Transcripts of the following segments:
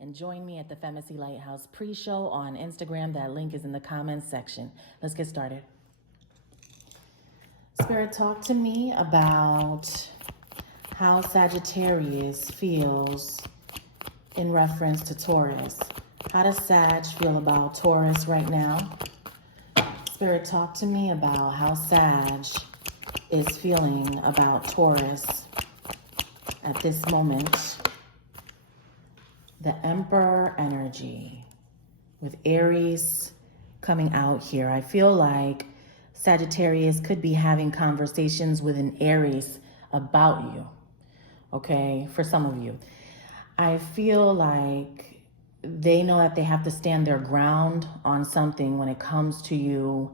and join me at the FemacyLightHouse pre-show on Instagram. That link is in the comments section. Let's get started. Spirit, talk to me about how Sagittarius feels in reference to Taurus. How does Sag feel about Taurus right now? Spirit, talk to me about how Sag is feeling about Taurus at this moment. The Emperor energy with Aries coming out here. I feel like Sagittarius could be having conversations with an Aries about you, okay, for some of you. I feel like they know that they have to stand their ground on something when it comes to you.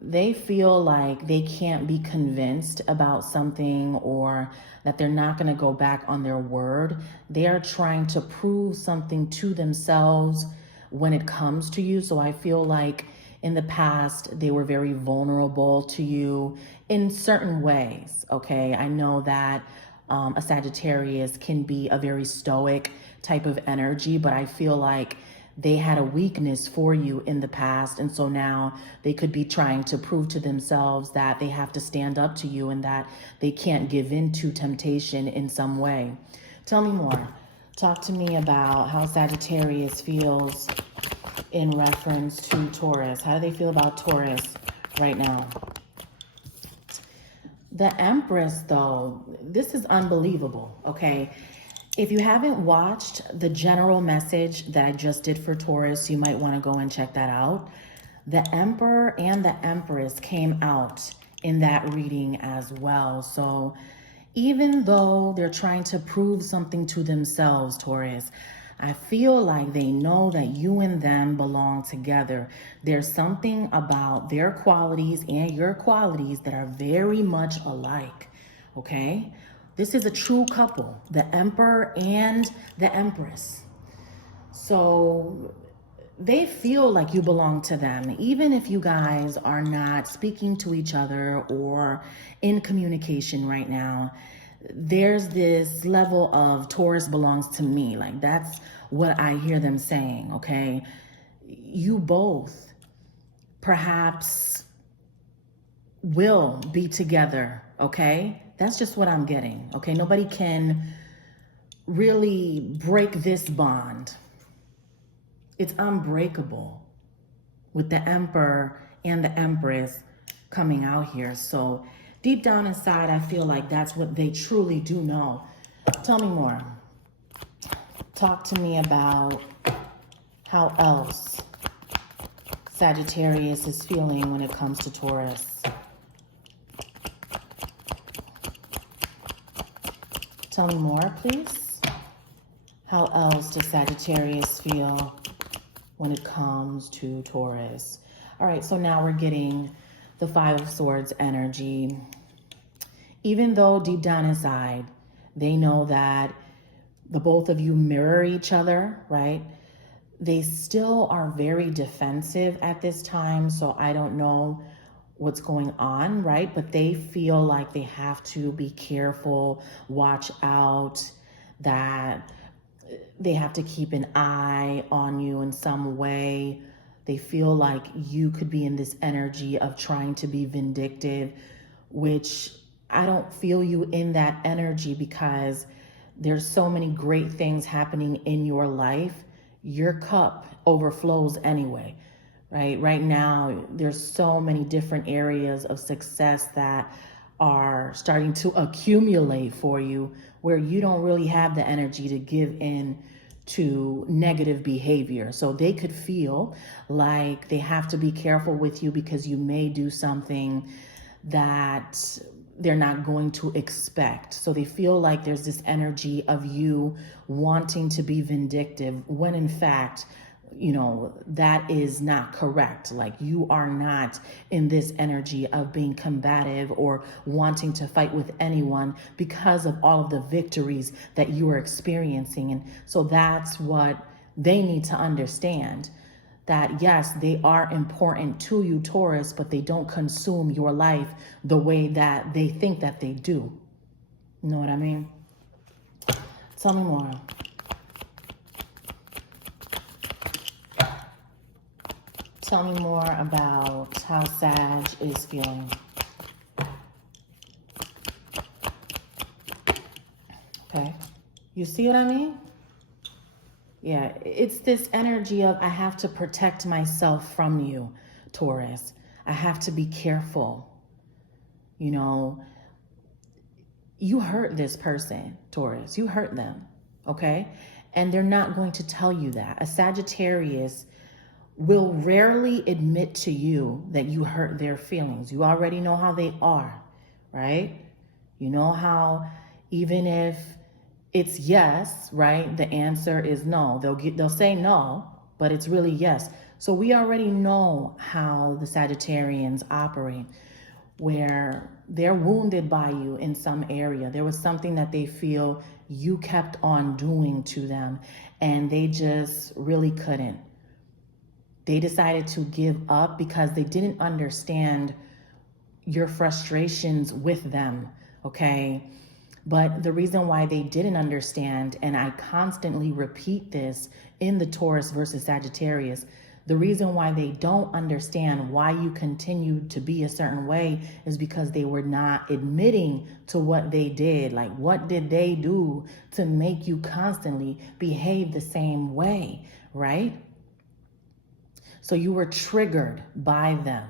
They feel like they can't be convinced about something, or that they're not going to go back on their word. They are trying to prove something to themselves when it comes to you. So I feel like in the past, they were very vulnerable to you in certain ways, okay? I know that a Sagittarius can be a very stoic type of energy, but I feel like they had a weakness for you in the past. And so now they could be trying to prove to themselves that they have to stand up to you and that they can't give in to temptation in some way. Tell me more. Talk to me about how Sagittarius feels in reference to Taurus. How do they feel about Taurus right now? The Empress, though, this is unbelievable, okay? If you haven't watched the general message that I just did for Taurus, you might want to go and check that out. The Emperor and the Empress came out in that reading as well. So even though they're trying to prove something to themselves, Taurus, I feel like they know that you and them belong together. There's something about their qualities and your qualities that are very much alike, okay? This is a true couple, the Emperor and the Empress. So they feel like you belong to them, even if you guys are not speaking to each other or in communication right now. There's this level of Taurus belongs to me. Like, that's what I hear them saying, okay? You both perhaps will be together, okay? That's just what I'm getting, okay? Nobody can really break this bond. It's unbreakable with the Emperor and the Empress coming out here. So deep down inside, I feel like that's what they truly do know. Tell me more. Talk to me about how else Sagittarius is feeling when it comes to Taurus. Tell me more, please. How else does Sagittarius feel when it comes to Taurus? All right, so now we're getting the Five of Swords energy. Even though deep down inside, they know that the both of you mirror each other, right? They still are very defensive at this time, so I don't know what's going on, right? But they feel like they have to be careful, watch out, that they have to keep an eye on you in some way. They feel like you could be in this energy of trying to be vindictive, which I don't feel you in that energy, because there's so many great things happening in your life. Your cup overflows anyway. Right now, there's so many different areas of success that are starting to accumulate for you, where you don't really have the energy to give in to negative behavior. So they could feel like they have to be careful with you because you may do something that they're not going to expect. So they feel like there's this energy of you wanting to be vindictive, when in fact, you know, that is not correct. Like, you are not in this energy of being combative or wanting to fight with anyone because of all of the victories that you are experiencing. And so that's what they need to understand, that yes, they are important to you, Taurus, but they don't consume your life the way that they think that they do. You know what I mean? Tell me more. Tell me more about how Sag is feeling. Okay. You see what I mean? Yeah, it's this energy of I have to protect myself from you, Taurus. I have to be careful. You know, you hurt this person, Taurus. You hurt them, okay? And they're not going to tell you that. A Sagittarius will rarely admit to you that you hurt their feelings. You already know how they are, right? You know how even if it's yes, right? The answer is no. They'll say no, but it's really yes. So we already know how the Sagittarians operate, where they're wounded by you in some area. There was something that they feel you kept on doing to them, and they just really couldn't. They decided to give up because they didn't understand your frustrations with them, okay? But the reason why they didn't understand, and I constantly repeat this in the Taurus versus Sagittarius, the reason why they don't understand why you continued to be a certain way is because they were not admitting to what they did. Like, what did they do to make you constantly behave the same way, right? So you were triggered by them,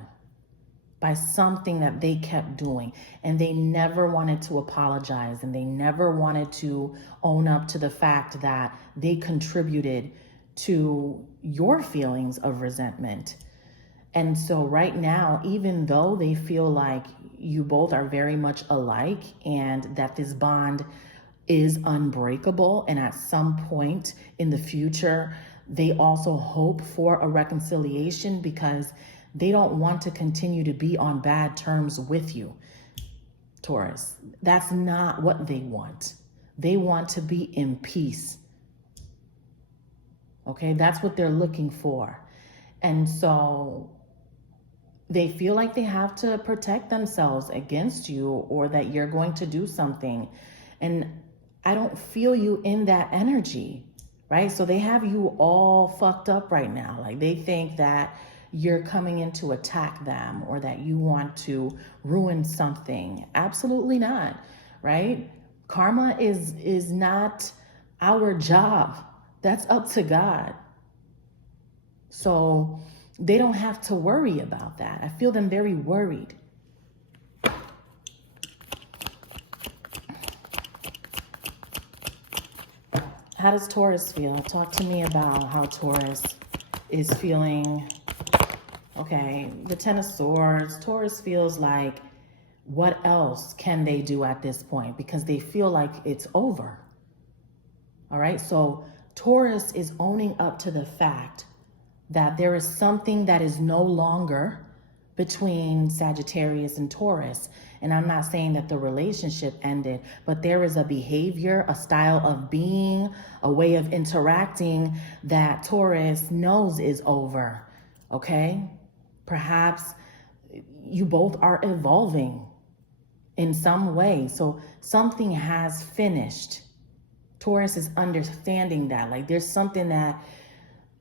by something that they kept doing, and they never wanted to apologize, and they never wanted to own up to the fact that they contributed to your feelings of resentment. And so right now, even though they feel like you both are very much alike and that this bond is unbreakable, and at some point in the future, they also hope for a reconciliation because they don't want to continue to be on bad terms with you, Taurus. That's not what they want. They want to be in peace. Okay, that's what they're looking for. And so they feel like they have to protect themselves against you, or that you're going to do something. And I don't feel you in that energy, right? So they have you all fucked up right now. Like, they think that you're coming in to attack them, or that you want to ruin something. Absolutely not, right? Karma is not our job. That's up to God. So they don't have to worry about that. I feel them very worried. How does Taurus feel? Talk to me about how Taurus is feeling. Okay, the Ten of Swords. Taurus feels like, what else can they do at this point? Because they feel like it's over. All right, so Taurus is owning up to the fact that there is something that is no longer between Sagittarius and Taurus. And I'm not saying that the relationship ended, but there is a behavior, a style of being, a way of interacting that Taurus knows is over, okay? Perhaps you both are evolving in some way. So something has finished. Taurus is understanding that. Like, there's something that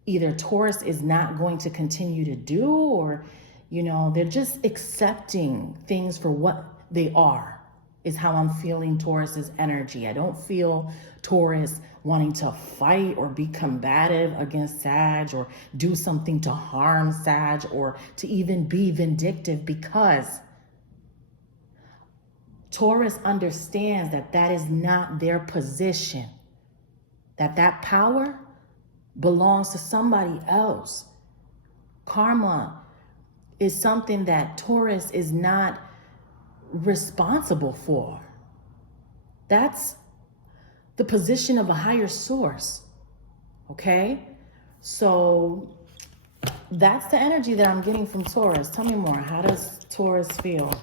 either Taurus is not going to continue to do, or, you know, they're just accepting things for what they are, is how I'm feeling Taurus's energy. I don't feel Taurus wanting to fight or be combative against Sag, or do something to harm Sag, or to even be vindictive, because Taurus understands that that is not their position, that power belongs to somebody else. Karma is something that Taurus is not responsible for. That's the position of a higher source, okay? So that's the energy that I'm getting from Taurus. Tell me more. How does Taurus feel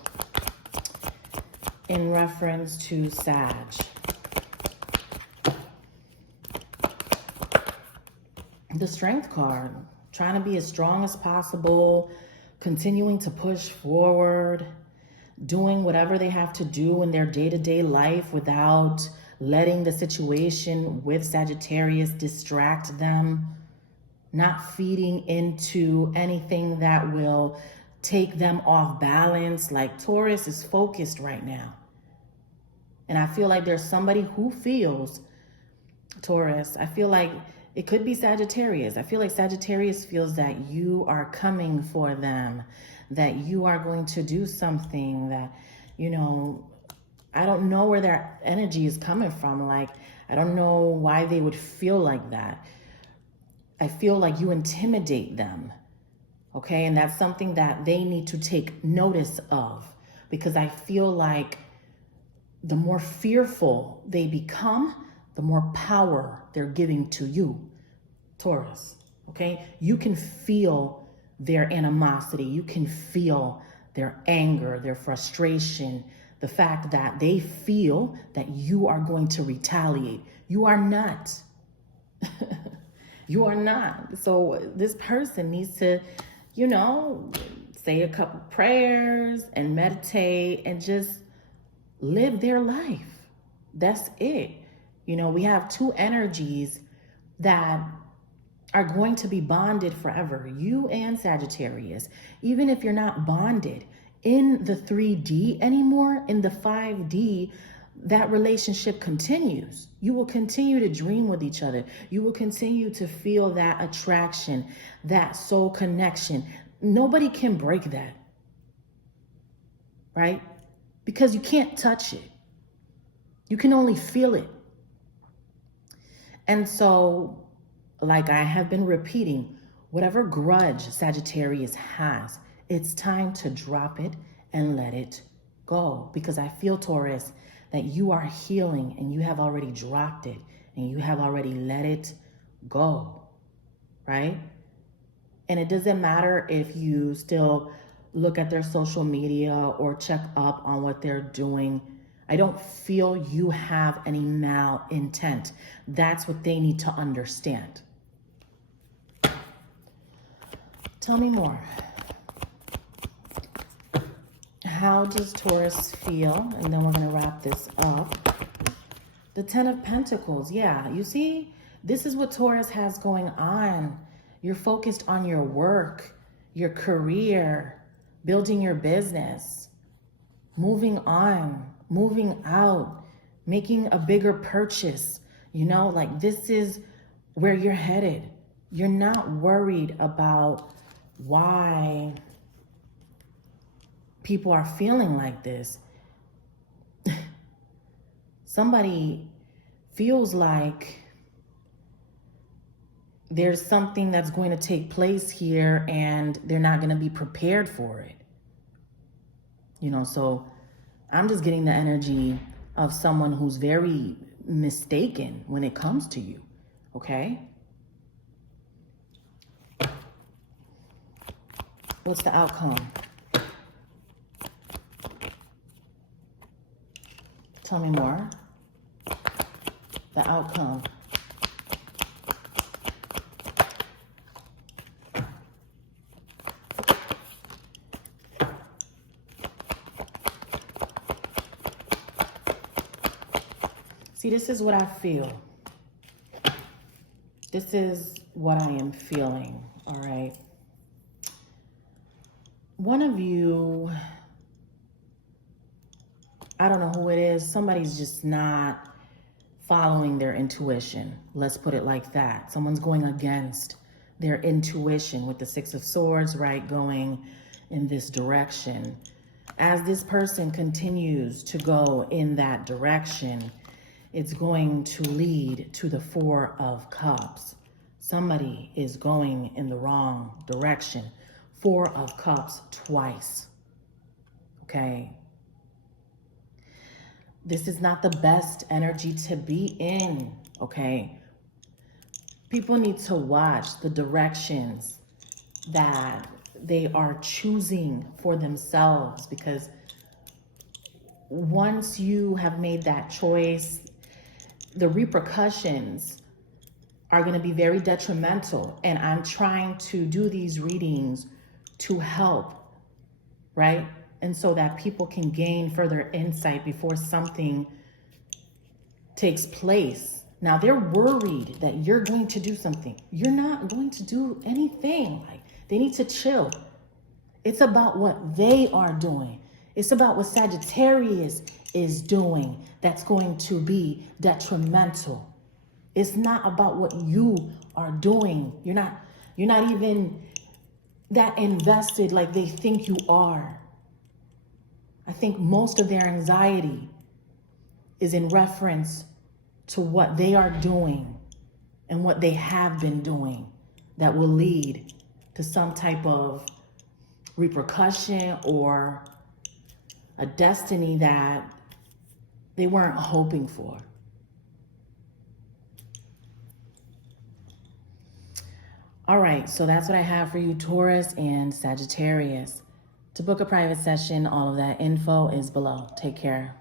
in reference to Sag? The Strength card, trying to be as strong as possible, continuing to push forward, doing whatever they have to do in their day-to-day life without letting the situation with Sagittarius distract them. not feeding into anything that will take them off balance. Like Taurus is focused right now. And I feel like there's somebody who feels, Taurus, I feel like it could be Sagittarius. I feel like Sagittarius feels that you are coming for them, that you are going to do something that, you know, I don't know where their energy is coming from. Like, I don't know why they would feel like that. I feel like you intimidate them, okay? And that's something that they need to take notice of, because I feel like the more fearful they become, the more power they're giving to you, Taurus, okay? You can feel their animosity. You can feel their anger, their frustration, the fact that they feel that you are going to retaliate. You are not. You are not. So this person needs to, you know, say a couple prayers and meditate and just live their life. That's it. You know, we have two energies that are going to be bonded forever, you and Sagittarius. Even if you're not bonded in the 3D anymore, in the 5D, that relationship continues. You will continue to dream with each other. You will continue to feel that attraction, that soul connection. Nobody can break that, right? Because you can't touch it. You can only feel it. And so, like I have been repeating, whatever grudge Sagittarius has, it's time to drop it and let it go. Because I feel, Taurus, that you are healing and you have already dropped it and you have already let it go, right? And it doesn't matter if you still look at their social media or check up on what they're doing. I don't feel you have any malintent. That's what they need to understand. Tell me more. How does Taurus feel? And then we're going to wrap this up. The 10 of Pentacles. Yeah, you see, this is what Taurus has going on. You're focused on your work, your career, building your business, moving on, moving out, making a bigger purchase. You know, like this is where you're headed. You're not worried about why people are feeling like this. Somebody feels like there's something that's going to take place here and they're not going to be prepared for it. You know, so I'm just getting the energy of someone who's very mistaken when it comes to you, okay? What's the outcome? Tell me more. The outcome. See, this is what I feel. This is what I am feeling, all right? One of you, I don't know who it is, somebody's just not following their intuition. Let's put it like that. Someone's going against their intuition with the 6 of Swords, right? Going in this direction. As this person continues to go in that direction, it's going to lead to the 4 of Cups. Somebody is going in the wrong direction. 4 of Cups twice, okay? This is not the best energy to be in, okay? People need to watch the directions that they are choosing for themselves, because once you have made that choice, the repercussions are going to be very detrimental. And I'm trying to do these readings to help, right? And so that people can gain further insight before something takes place Now they're worried that you're going to do something. You're not going to do anything. Like, they need to chill. It's about what they are doing. It's about what Sagittarius is doing that's going to be detrimental. It's not about what you are doing. You're not even that invested like they think you are. I think most of their anxiety is in reference to what they are doing and what they have been doing that will lead to some type of repercussion or a destiny that they weren't hoping for. All right, so that's what I have for you, Taurus and Sagittarius. To book a private session, all of that info is below. Take care.